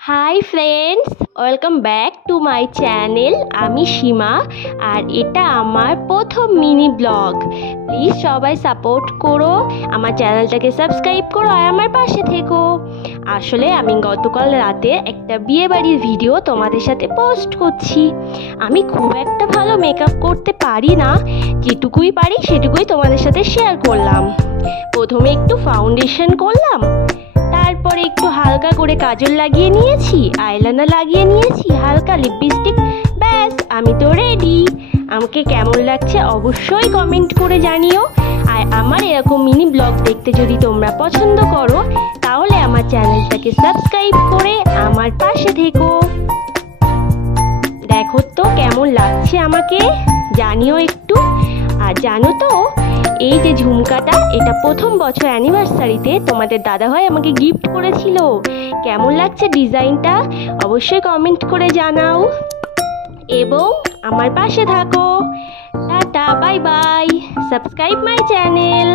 Hi friends, welcome back to my channel. আমি সীমা আর এটা আমার প্রথম মিনি ব্লগ। প্লিজ সবাই সাপোর্ট করো, আমার চ্যানেলটাকে সাবস্ক্রাইব করো আর আমার পাশে থেকো। আসলে আমি গতকাল রাতে একটা বিয়েবাড়ির ভিডিও তোমাদের সাথে পোস্ট করছি। আমি খুব একটা ভালো মেকআপ করতে পারি না, যেটুকুই পারি সেটুকুই তোমাদের সাথে শেয়ার করলাম। প্রথমে একটু ফাউন্ডেশন করলাম, তারপরে একটু হালকা করে কাজল লাগিয়ে নিয়েছি, আইলাইনার লাগিয়ে নিয়েছি, হালকা লিপস্টিক, ব্যাস আমি তো রেডি। আমাকে কেমন লাগছে অবশ্যই কমেন্ট করে জানিও। আর আমার এরকম মিনি ব্লগ দেখতে যদি তোমরা পছন্দ করো তাহলে আমার চ্যানেলটাকে সাবস্ক্রাইব করে আমার পাশে থেকো। দেখো তো কেমন লাগছে আমাকে, জানিও একটু। আর জানো তো, এই যে ঝুমকাটা, এটা প্রথম বছর অ্যানিভার্সারিতে তোমাদের দাদাভাই আমাকে গিফট করেছিল। কেমন লাগছে ডিজাইনটা অবশ্যই কমেন্ট করে জানাও এবং আমার পাশে থাকো। Tata, bye bye, subscribe my channel.